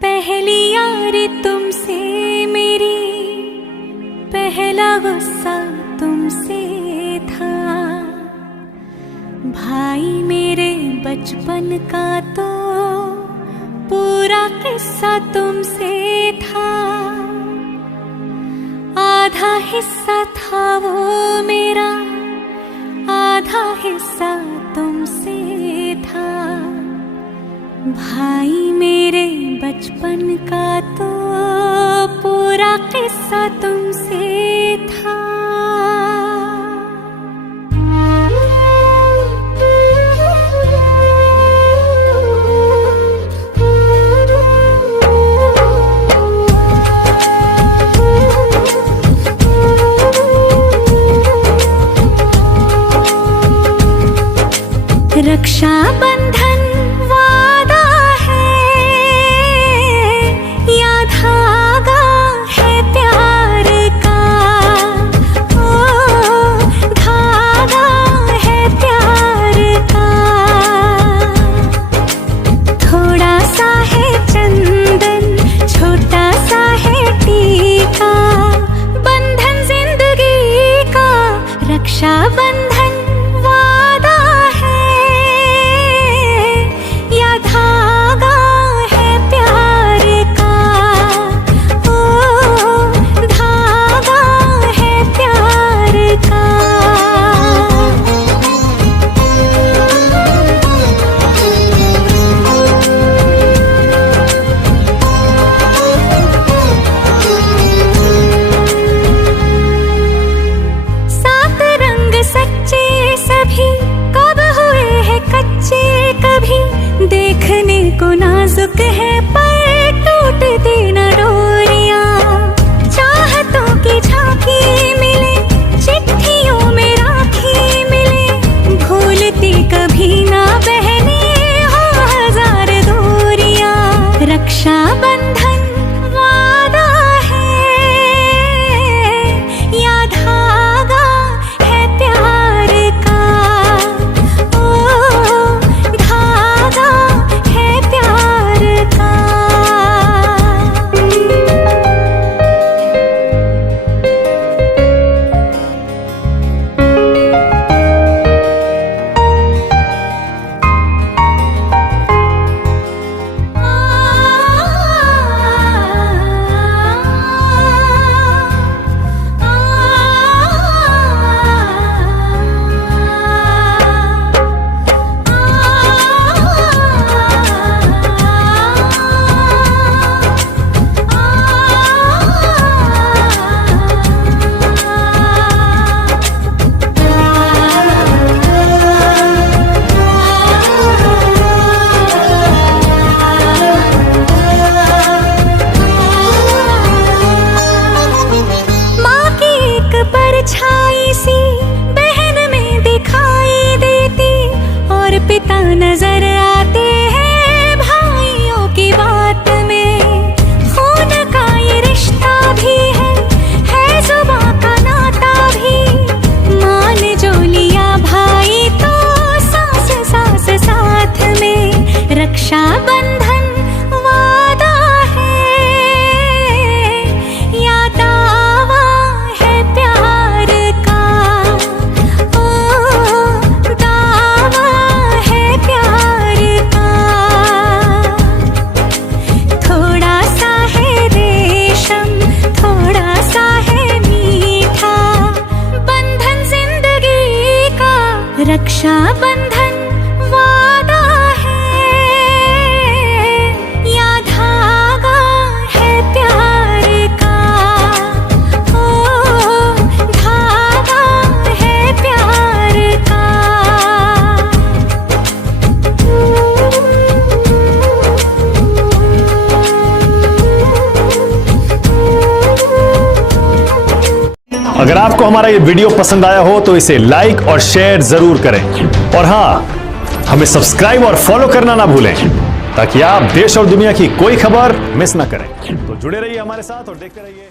पहली यारी तुमसे मेरी, पहला गुस्सा तुमसे था। भाई मेरे बचपन का तो पूरा किस्सा तुमसे था। आधा हिस्सा था वो मेरा, आधा हिस्सा तुमसे था। भाई मेरे बचपन का तो पूरा किस्सा तुमसे था। रक्षा बंधन वादा है या धागा है प्यार का। ओ धागा है प्यार का। थोड़ा सा है चंदन, छोटा सा है टीका। बंधन जिंदगी का रक्षा बंधन देखने को नाजुक है पर टूटती न डोरियां। चाहतों की झांकी मिले, चिट्ठियों में राखी मिले। भूलती कभी ना बहने हो हजार दूरियां। रक्षा बंधन वादा है या धागा है प्यार का। छाई सी बहन में दिखाई देती और पिता नजर आते हैं भाइयों की बात में। खून का ये रिश्ता भी है जुबां का नाता भी। मान जो लिया भाई तो सास सास साथ में। रक्षा बंधन वादा है या दावा है प्यार का। ओ दावा है प्यार का। थोड़ा सा है रेशम, थोड़ा सा है मीठा। बंधन जिंदगी का रक्षा बंधन वादा है या धागा है प्यार का। ओ धागा है प्यार का। अगर आपको हमारा ये वीडियो पसंद आया हो तो इसे लाइक और शेयर जरूर करें। और हाँ, हमें सब्सक्राइब और फॉलो करना ना भूलें ताकि आप देश और दुनिया की कोई खबर मिस ना करें। तो जुड़े रहिए हमारे साथ और देखते रहिए।